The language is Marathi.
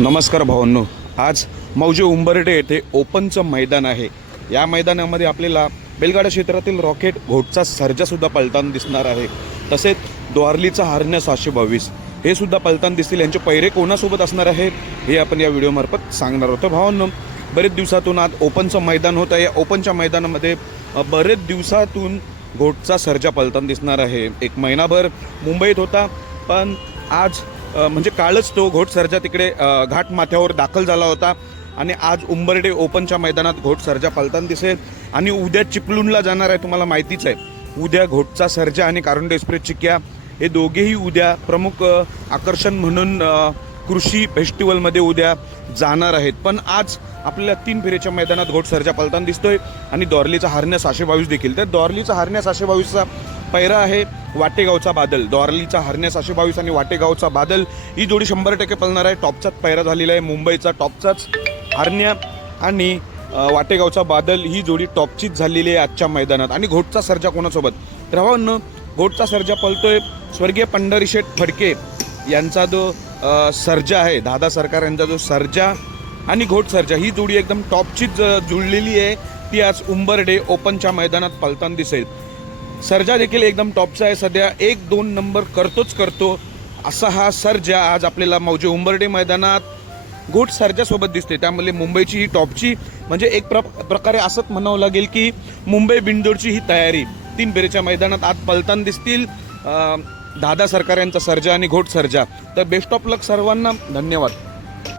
नमस्कार भावांनो, आज मौजे उंबरठे येथे ओपनचं मैदान आहे। या मैदानामध्ये आपल्याला बैलगाडा क्षेत्रातील रॉकेट घोटचा सर्जासुद्धा पळताना दिसणार आहे। तसेच द्वारलीचा हरण्या 722 हे सुद्धा पळताना दिसतील। यांचे पैरे कोणासोबत असणार आहे हे आपण या व्हिडिओमार्फत सांगणार आहोत। भावांनो, बरेच दिवसातून आज ओपनचं मैदान होतं आहे। या ओपनच्या मैदानामध्ये बरेच दिवसातून घोटचा सर्जा पळताना दिसणार आहे। एक महिनाभर मुंबईत होता, पण आज म्हणजे कालच तो घोट सर्जा तिकडे घाट माथ्यावर दाखल झाला होता आणि आज उंबरठे ओपनच्या मैदानात घोट सर्जा पळताना दिसेल। आणि उद्या चिपळूणला जाणार आहे, तुम्हाला माहितीच आहे। उद्या घोटचा सर्जा आणि कारंडे एक्सप्रेस चिक्या हे दोघेही उद्या प्रमुख आकर्षण म्हणून कृषी फेस्टिवलमध्ये उद्या जाणार आहेत। पण आज आपल्याला 3 फेरीच्या मैदानात घोट सर्जा पळताना दिसतोय आणि द्वारलीचा हरण्या 722 देखील। तर द्वारलीचा हरण्या 722चा पैरा आहे वाटेगावचा बादल। द्वारलीचा हरण्या 722 आणि वाटेगावचा बादल ही जोडी 100% पळणार आहे। टॉपचाच पैरा झालेला आहे। मुंबईचा टॉपचाच हरण्या आणि वाटेगावचा बादल ही जोडी टॉपचीच झालेली आहे आजच्या मैदानात। आणि घोटचा सर्जा कोणासोबत? तर भावांनो, घोटचा सर्जा पळतोय स्वर्गीय पंढरीशेठ फडके यांचा जो सर्जा आहे, दादा सरकार यांचा जो सर्जा आणि घोट सर्जा ही जोडी एकदम टॉपचीच जुळलेली आहे। ती आज उंबरठे ओपनच्या मैदानात पळताना दिसेल। सर्जा देखील एकदम टॉपचा आहे, सध्या 1-2 नंबर करतो असा हा सर्जा आज आपल्याला मौजे उंबरठे मैदानात घोट सर्जासोबत दिसते। त्यामुळे मुंबईची ही टॉपची म्हणजे एक प्रकारे असंच म्हणावं लागेल की मुंबई बिनजोडची ही तयारी 3 फेरीच्या मैदानात आज पळताना दिसतील दादा सरकार यांचा सर्जा आणि घोट सर्जा। तर बेस्ट ऑफ लक सर्वांना, धन्यवाद।